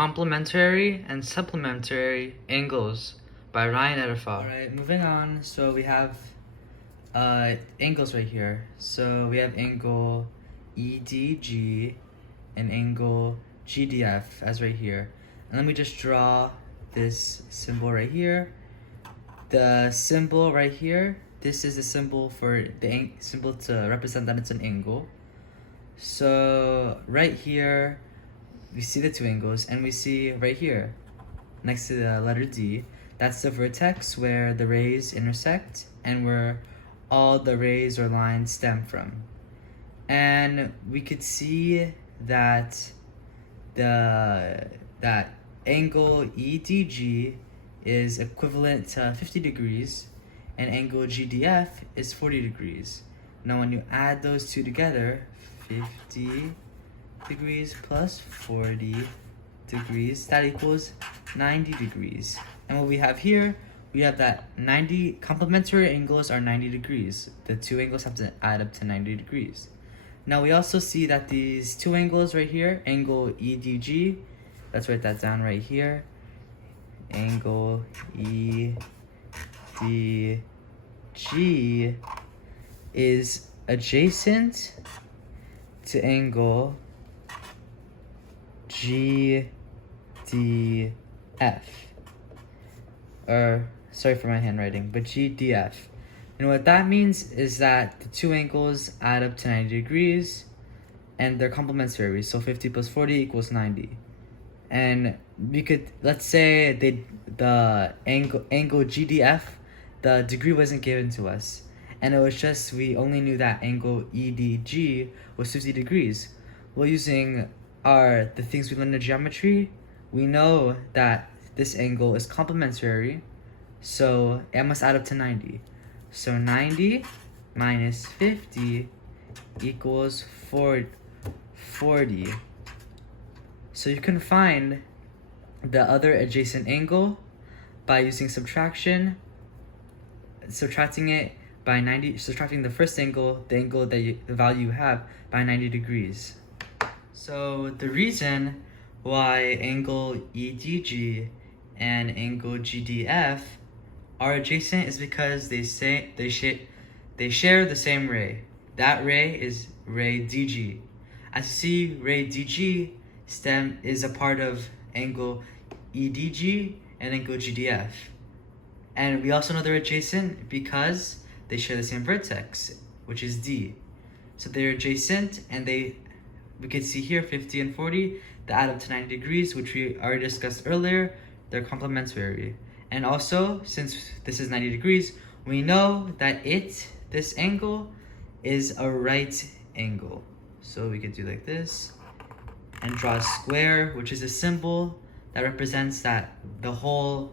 Complementary and Supplementary Angles by Ryan Edifal. Alright, moving on. So we have angles right here. So we have angle EDG and angle GDF as right here. And let me just draw this symbol right here. The symbol right here, this is the symbol for the symbol to represent that it's an angle. So right here, we see the two angles, and we see right here, next to the letter D, that's the vertex where the rays intersect and where all the rays or lines stem from. And we could see that that angle EDG is equivalent to 50 degrees and angle GDF is 40 degrees. Now when you add those two together, 50 degrees plus 40 degrees, that equals 90 degrees. And what we have here, we have that 90 complementary angles are 90 degrees. The two angles have to add up to 90 degrees. Now we also see that these two angles right here, angle EDG, let's write that down right here. Angle EDG is adjacent to angle GDF. Or, sorry for my handwriting, but GDF. And what that means is that the two angles add up to 90 degrees and they're complementary. So 50 plus 40 equals 90. And we could, let's say the angle GDF, the degree wasn't given to us. And it was just, we only knew that angle EDG was 50 degrees. Well, using the things we learned in geometry, we know that this angle is complementary, so it must add up to 90. So 90 minus 50 equals 40. So you can find the other adjacent angle by using subtraction, subtracting it by 90, subtracting the first angle, the angle that the value you have, by 90 degrees. So the reason why angle EDG and angle GDF are adjacent is because they share the same ray. That ray is ray DG. As you see, ray DG is a part of angle EDG and angle GDF. And we also know they're adjacent because they share the same vertex, which is D. So they're adjacent, and we could see here 50 and 40, they add up to 90 degrees, which we already discussed earlier. They're complementary. And also, since this is 90 degrees, we know that this angle is a right angle. So we could do like this and draw a square, which is a symbol that represents that the whole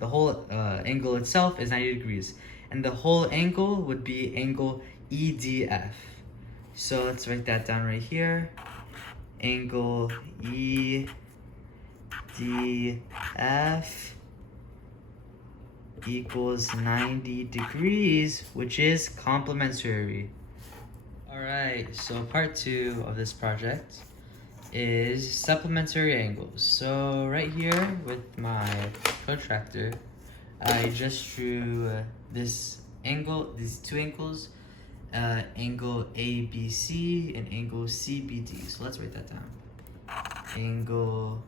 angle itself is 90 degrees. And the whole angle would be angle EDF. So let's write that down right here. Angle EDF equals 90 degrees, which is complementary. Alright, so part 2 of this project is supplementary angles. So right here with my protractor, I just drew these two angles, angle ABC and angle CBD. So let's write that down. Angle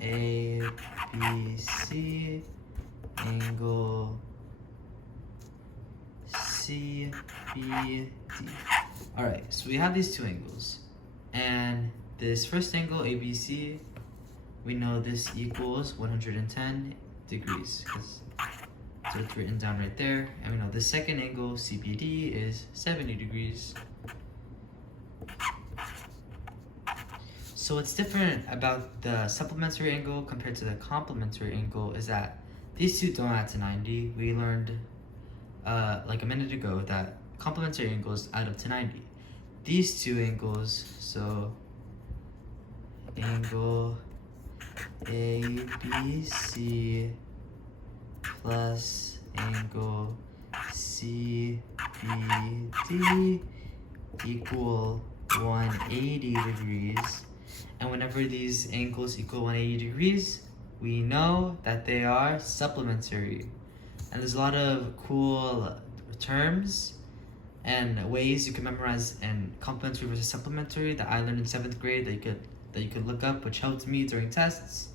ABC, angle CBD. Alright, so we have these two angles. And this first angle, ABC, we know this equals 110 degrees. So it's written down right there. And we know the second angle, CBD, is 70 degrees. So what's different about the supplementary angle compared to the complementary angle is that these two don't add to 90. We learned like a minute ago that complementary angles add up to 90. These two angles, so angle ABC plus angle CBD equal 180 degrees. And whenever these angles equal 180 degrees, we know that they are supplementary. And there's a lot of cool terms and ways you can memorize and complementary versus supplementary that I learned in 7th grade that you could look up, which helped me during tests.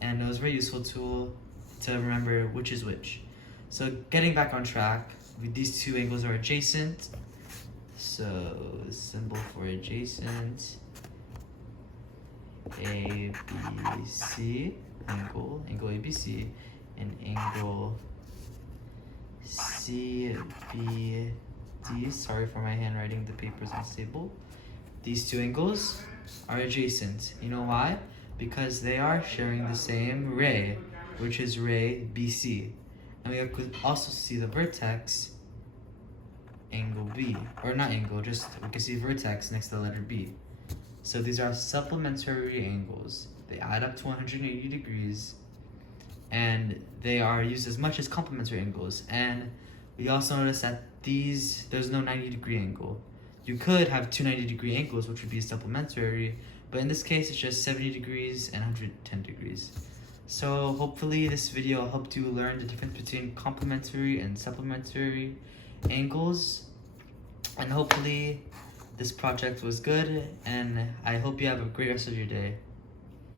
And it was a very useful tool to remember which is which. So getting back on track, these two angles are adjacent. So the symbol for adjacent, ABC, angle ABC, and angle CBD. Sorry for my handwriting, the paper's unstable. These two angles are adjacent. You know why? Because they are sharing the same ray, which is ray BC. And we could also see the vertex, angle B. Or not angle, just we can see vertex next to the letter B. So these are supplementary angles. They add up to 180 degrees, and they are used as much as complementary angles. And we also notice that there's no 90-degree angle. You could have two 90-degree angles, which would be supplementary, but in this case, it's just 70 degrees and 110 degrees. So hopefully this video helped you learn the difference between complementary and supplementary angles. And hopefully this project was good, and I hope you have a great rest of your day.